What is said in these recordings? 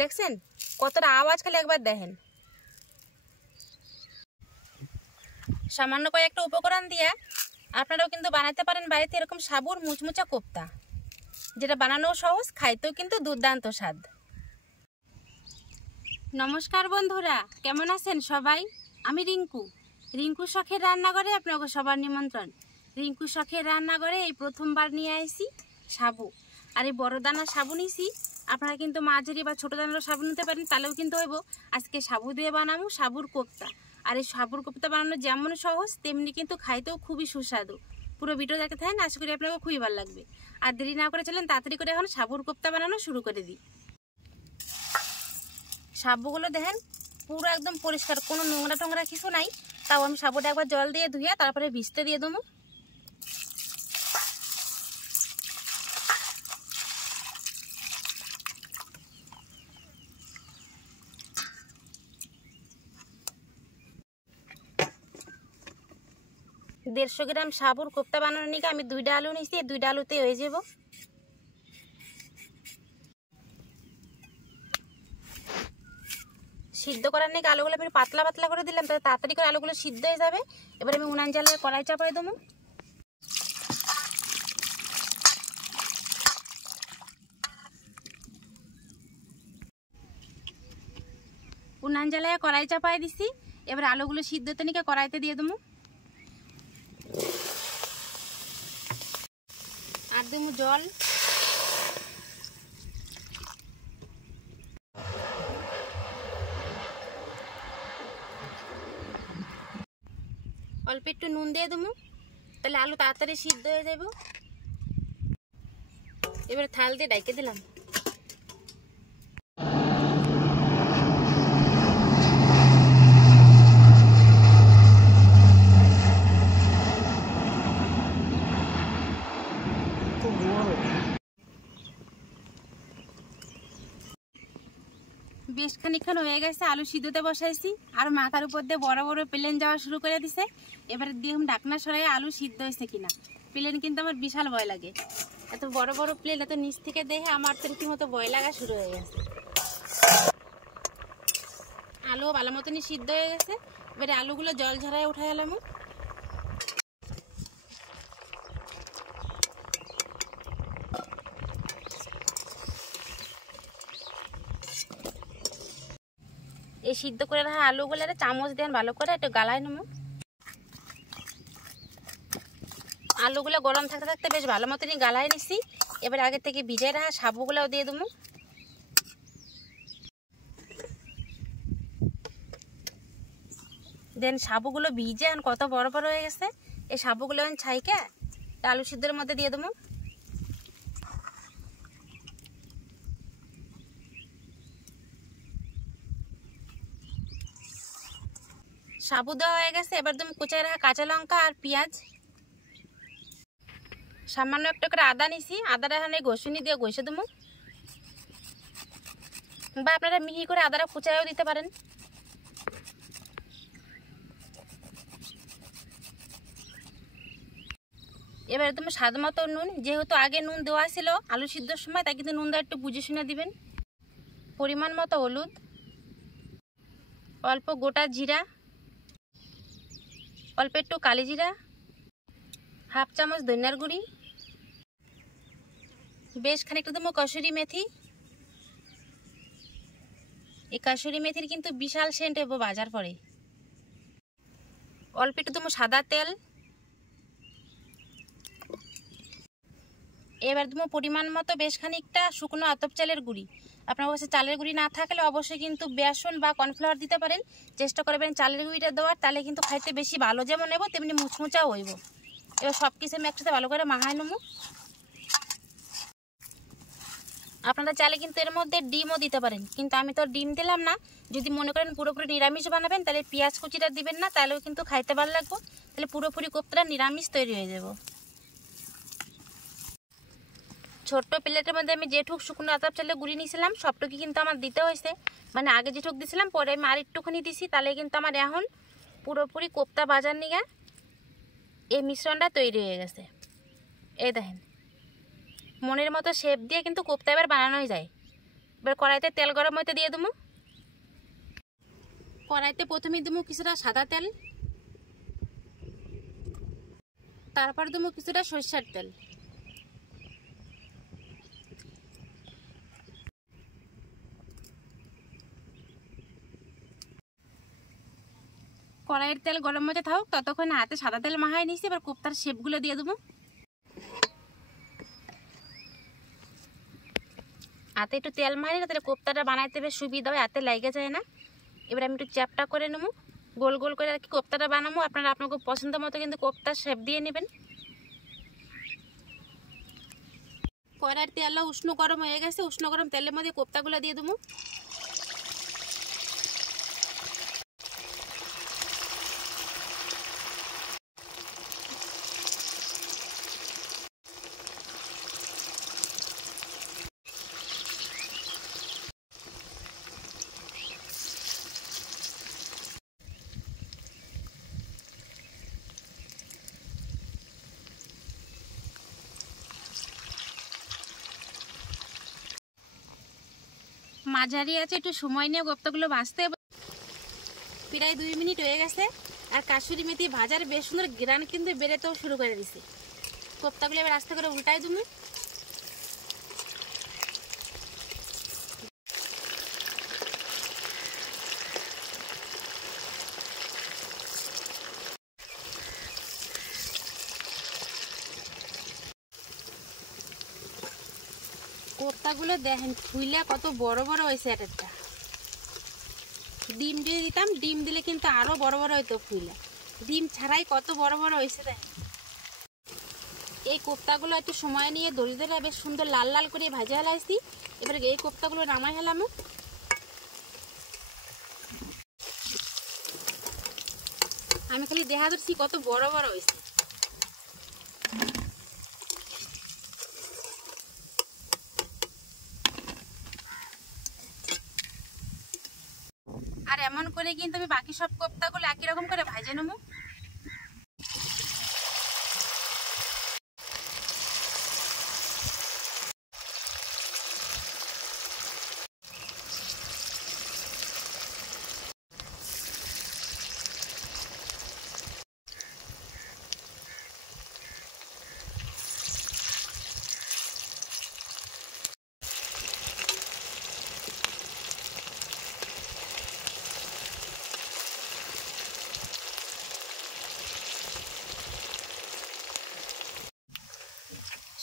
দেখছেন কতটা আওয়াজ, খালি একবার দেখেন। সামান্য কয়েকটা উপকরণ দিয়ে আপনারাও কিন্তু বানাতে পারেন বাড়িতে এরকম সাবুর মুচমুচা কোপ্তা, যেটা বানানো সহজ, খাইতেও কিন্তু দুর্দান্ত স্বাদ। নমস্কার বন্ধুরা, কেমন আছেন সবাই? আমি রিঙ্কু শখের রান্নাঘরে আপনাকে সবার নিমন্ত্রণ। রিঙ্কু শখের রান্নাঘরে এই প্রথমবার নিয়ে আসি সাবু। আর এই বড় দানার সাবু নিছি, আপনারা কিন্তু মাঝারি বা ছোটো দানারও সাবু নিতে পারেন, তাহলেও কিন্তু হইব। আজকে সাবু দিয়ে বানাবো সাবুর কোপ্তা। আর এই সাবুর কোপ্তা বানানো যেমন সহজ তেমনি কিন্তু খাইতেও খুবই সুস্বাদু। পুরো ভিডিও দেখতে থাকেন, আশা করি আপনাকে খুবই ভালো লাগবে। আর দেরি না করে চলেন তাড়াতাড়ি করে এখন সাবুর কোপ্তা বানানো শুরু করে দিই। সাবুগুলো দেখেন পুরো একদম পরিষ্কার, কোনো নোংরা টোংরা কিছু নাই। তাও আমি সাবুটা একবার জল দিয়ে ধুয়ে তারপরে ভিজতে দিয়ে দেবো। দেড়শো গ্রাম সাবুর কোপ্তা বানানোর নিকে আমি 2টা আলু নিয়েছি, 2টা আলুতে হয়ে যাব। সিদ্ধ করার নিকে আলুগুলো আমি পাতলা পাতলা করে দিলাম, তাহলে তাড়াতাড়ি করে আলুগুলো সিদ্ধ হয়ে যাবে। এবার আমি উনান জ্বালে কড়াই চাপাই দেবো। উনান জ্বালায় কড়াই চাপাই দিছি। এবার আলুগুলো সিদ্ধতে নিকে কড়াইতে দিয়ে দেবো। আর দেবো জল। অল্প একটু নুন দিয়ে দেবো, তাহলে আলু তাড়াতাড়ি সিদ্ধ হয়ে যাব। এবার থাল দিয়ে ডাইকে দিলাম। বেশ খানিকক্ষণ হয়ে গেছে, আলু সিদ্ধতে বসাইছি আর মাথার উপর দিয়ে বড় বড় প্লেন যাওয়া শুরু করে দিছে। এবারে দিয়ে ঢাকনা সরাই আলু সিদ্ধ হয়েছে কিনা। প্লেন কিন্তু আমার বিশাল ভয় লাগে, এত বড় বড় প্লেন এত নিচ থেকে দেখে আমার তো রীতিমতো ভয় লাগা শুরু হয়ে গেছে। আলু ভালো মতনই সিদ্ধ হয়ে গেছে। এবারে আলুগুলো জল ঝরায় উঠাই এলাম। এই সিদ্ধ করে রাখা আলুগুলো চামচ দিয়ে ভালো করে একটু গালায় নেবো। আলুগুলো গরম থাকতে থাকতে বেশ ভালো মতনই গালায় নিছি। এবার আগে থেকে ভিজে রাখা সাবুগুলোও দিয়ে দেবো। দেন সাবুগুলো ভিজে এখন কত বড় বড় হয়ে গেছে। এই সাবুগুলো ছাইকে আলু সিদ্ধের মধ্যে দিয়ে দেবো। সাবু দেওয়া হয়ে গেছে। এবার তুমি কুচায় রাখা কাঁচা লঙ্কা আর পেঁয়াজ, সামান্য একটা করে আদা নিছি, আদাটা এখানে ঘষুনি দিয়ে ঘষে দেবো। বা আপনারা মিহি করে আদাটা কুচায়ও দিতে পারেন। এবার তুমি স্বাদ মতো নুন, যেহেতু আগে নুন দেওয়া ছিল আলু সিদ্ধর সময়, তাই কিন্তু নুনটা একটু বুঝে শুনে দিবেন। পরিমাণ মতো হলুদ, অল্প গোটা জিরা, অল্প একটু কালি জিরা, হাফ চামচ ধনিয়ার গুঁড়ি, বেশ খানিকটা দেবো কসুরি মেথি। এই কসুরি মেথির কিন্তু বিশাল সেন্ট হবো বাজার পরে। অল্প একটু দেবো সাদা তেল। এবার দেবো পরিমাণ মতো বেশ খানিকটা শুকনো আতপ চালের গুঁড়ি। আপনার কাছে চালের গুঁড়ি না থাকলে অবশ্যই কিন্তু বেসন বা কর্নফ্লাওয়ার দিতে পারেন। চেষ্টা করবেন চালের গুঁড়িটা দেওয়ার, তাহলে কিন্তু খাইতে বেশি ভালো যেমন নেব তেমনি মুচমুচাও হইব। এবার সব কিছু আমি একসাথে ভালো করে মাখাই নেবো। আপনারা চাইলে কিন্তু এর মধ্যে ডিমও দিতে পারেন, কিন্তু আমি তো ডিম দিলাম না। যদি মনে করেন পুরোপুরি নিরামিষ বানাবেন তাহলে পেঁয়াজ কুচিটা দিবেন না, তাহলেও কিন্তু খাইতে ভালো লাগবে। তাহলে পুরোপুরি কোপ্তাটা নিরামিষ তৈরি হয়ে যাব। ছোট্ট প্লেটের মধ্যে আমি যেটুক শুকনো আতপ চালের গুঁড়ি নিয়েছিলাম সবটুকু কিন্তু আমার দিতে হয়েছে। মানে আগে যেটুক দিয়েছিলাম পরে আমি আর একটুখানি দিছি, তাহলে কিন্তু আমার এখন পুরোপুরি কোপ্তা ভাজার নিয়ে এই মিশ্রণটা তৈরি হয়ে গেছে। এই দেখেন মনের মতো শেপ দিয়ে কিন্তু কোপ্তা এবার বানানোই যায়। এবার কড়াইতে তেল গরম হইতে দিয়ে দেবো। কড়াইতে প্রথমে দেবো কিছুটা সাদা তেল, তারপর দেবো কিছুটা সরষের তেল। কড়াইয়ের তেল গরম হতে থাকুক, ততক্ষণ হাতে সাদা তেল মাখাই নিয়েছি। এবার কোপ্তার শেপগুলো দিয়ে দেবো। হাতে একটু তেল মারি না, তাহলে কোপ্তাটা বানাইতে বেশ সুবিধা হয়, হাতে লেগে যায় না। এবার আমি একটু চ্যাপটা করে নেবো, গোল গোল করে আর কি কোপ্তাটা বানাবো। আপনারা আপনাকে পছন্দ মতো কিন্তু কোপ্তার শেপ দিয়ে নেবেন। কড়াইয়ের তেলও উষ্ণ গরম হয়ে গেছে, উষ্ণ গরম তেলের মধ্যে কোপ্তাগুলো দিয়ে দেবো। মাঝারি আছে, একটু সময় নিয়ে কোপ্তাগুলো ভাজতে। প্রায় 2 মিনিট হয়ে গেছে, আর কাসুরি মেথি ভাজার বেশ সুন্দর গ্রান কিন্তু বেরোতেও শুরু করে দিছে। কোপ্তাগুলো এবার আস্তে করে উল্টাই দেবো। কোপ্তাগুলো দেখেন ফুইলা কত বড় বড় হয়েছে। একটা ডিম দিয়ে দিতাম, ডিম দিলে কিন্তু আরো বড় বড় হইতো ফুইলা। ডিম ছাড়াই কত বড় বড় হয়েছে দেখেন। এই কোপ্তাগুলো একটু সময় নিয়ে দড়ি ধরে বেশ সুন্দর লাল লাল করে ভাজা হেলাইছি। এবারে এই কোপ্তাগুলো নামাই হেলাম। আমি খালি দেখা ধরছি কত বড় বড় হয়েছে। আর এমন করে কিন্তু আমি বাকি সব কোপ্তাগুলো একই রকম করে ভাজে নেবো।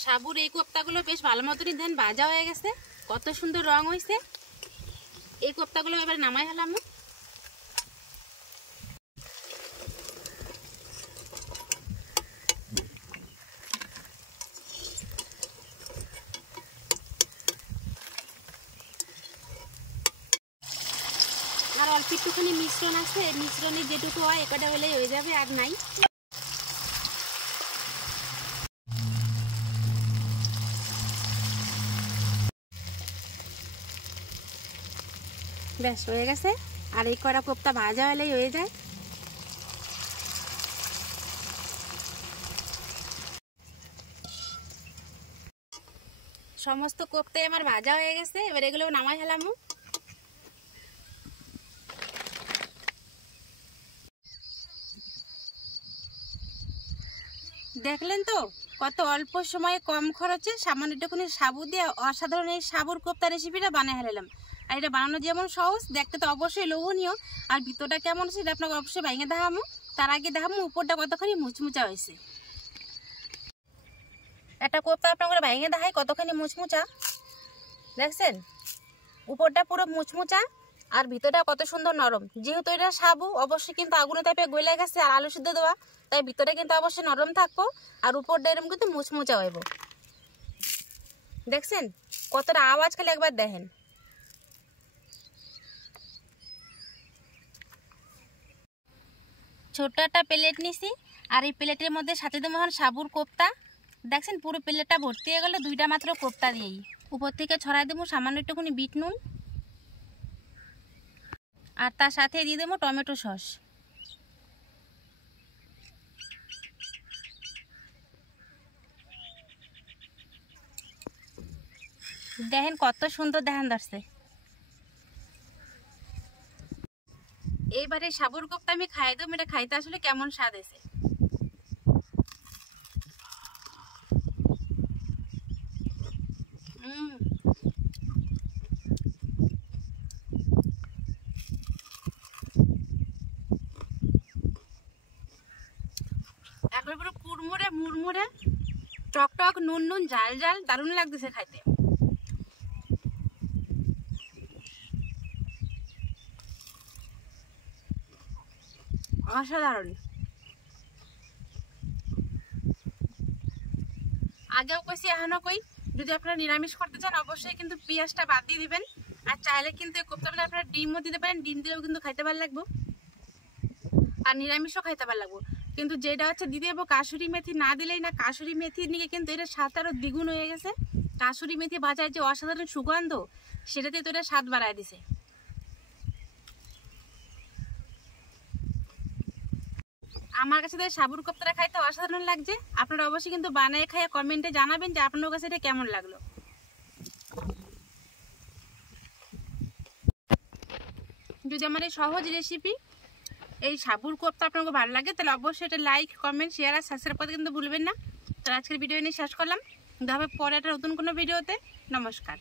সাবুর এই কোপ্তাগুলো বেশ ভালো মতনই দেন ভাজা হয়ে গেছে, কত সুন্দর রং হয়েছে। এই কোপ্তাগুলো এবার নামাই হেলাম। আর অল্প একটুখানি মিশ্রণ আছে, মিশ্রণে যেটুকু হয় একটা হলেই হয়ে যাবে, আর নাই। ব্যাস হয়ে গেছে, আর এই কড়া কোপ্তা ভাজা হলেই হয়ে যায়। সমস্ত কোপ্তাই আমার ভাজা হয়ে গেছে, এবার এগুলো নামাই হেলাম। দেখলেন তো কত অল্প সময়ে কম খরচে সামান্য একটুখানি সাবু দিয়ে অসাধারণ এই সাবুর কোপ্তা রেসিপিটা বানিয়ে হেলাম। আর এটা বানানো যেমন সহজ, দেখতে তো অবশ্যই লোভনীয়। আর ভিতরটা কেমন সেটা আপনাকে অবশ্যই ভেঙে দেখাবো। তার আগে দেখাবো উপরটা কতখানি মুচমুচা হয়েছে। একটা কোপ্তা আপনাকে ভেঙে দেখাই কতখানি মুচমুচা, দেখছেন? উপরটা পুরো মুচমুচা আর ভিতরটা কত সুন্দর নরম। যেহেতু এটা সাবু, অবশ্যই কিন্তু আগুনে তাপে গলে গেছে আর আলু সিদ্ধ দেওয়া, তাই ভিতরে কিন্তু অবশ্যই নরম থাকবো আর উপরটা এরকম কিন্তু মুচমুচা হইব। দেখছেন কতটা আওয়াজ, খালি একবার দেখেন। ছোট্ট একটা প্লেট নিছি, আর এই প্লেটের মধ্যে সাথে দেবো সাবুর কোপ্তা। দেখছেন পুরো প্লেটটা ভর্তি হয়ে গেল 2টা মাত্র কোপ্তা দিয়েই। উপর থেকে ছড়াই দেবো সামান্য একটুখানি বিট নুন, আর তার সাথে দিয়ে দেবো টমেটো সস। দেখেন কত সুন্দর দেখান ধরছে। এইবারে সাবুর কোপ্তা আমি খাই দেব, এটা খাইতে আসলে কেমন স্বাদ আছে। একবার পুরো কুড়মুড়ে মুড়মুড়ে টক টক নুন নুন ঝাল ঝাল দারুণ লাগতেছে খাইতে। অসাধারণ। আগেও কইছি এখনো কই, যদি আপনারা নিরামিষ করতে চান অবশ্যই কিন্তু পেঁয়াজটা বাদ দিয়ে দিবেন। আর চাইলে কিন্তু এই কোপ্তাটা আপনারা ডিমও দিতে পারেন, ডিম দিলেও কিন্তু খাইতে ভালো লাগবে আর নিরামিষও খাইতে ভালো লাগবে। কিন্তু যেটা হচ্ছে দিতে যাবো কাসুরি মেথি, না দিলেই না। কাসুরি মেথি নিয়ে কিন্তু এটা স্বাদ আরও দ্বিগুণ হয়ে গেছে। কাসুরি মেথি ভাজার যে অসাধারণ সুগন্ধ, সেটাতে তো এটা স্বাদ বাড়ায় দিছে। আমার কাছে তো সাবুর কোপ্তাটা খাইতে অসাধারণ লাগছে। আপনারা অবশ্যই কিন্তু বানায় খাইয়ে কমেন্টে জানাবেন যে আপনার কাছে এটা কেমন লাগলো। যদি আমার এই সহজ রেসিপি এই সাবুর কোপ্তা আপনাকে ভালো লাগে তাহলে অবশ্যই এটা লাইক কমেন্ট শেয়ার আর সাবস্ক্রাইব করতে কিন্তু ভুলবেন না। তো আজকের ভিডিও নিয়ে শেষ করলাম, দেখা হবে পরে একটা নতুন কোনো ভিডিওতে। নমস্কার।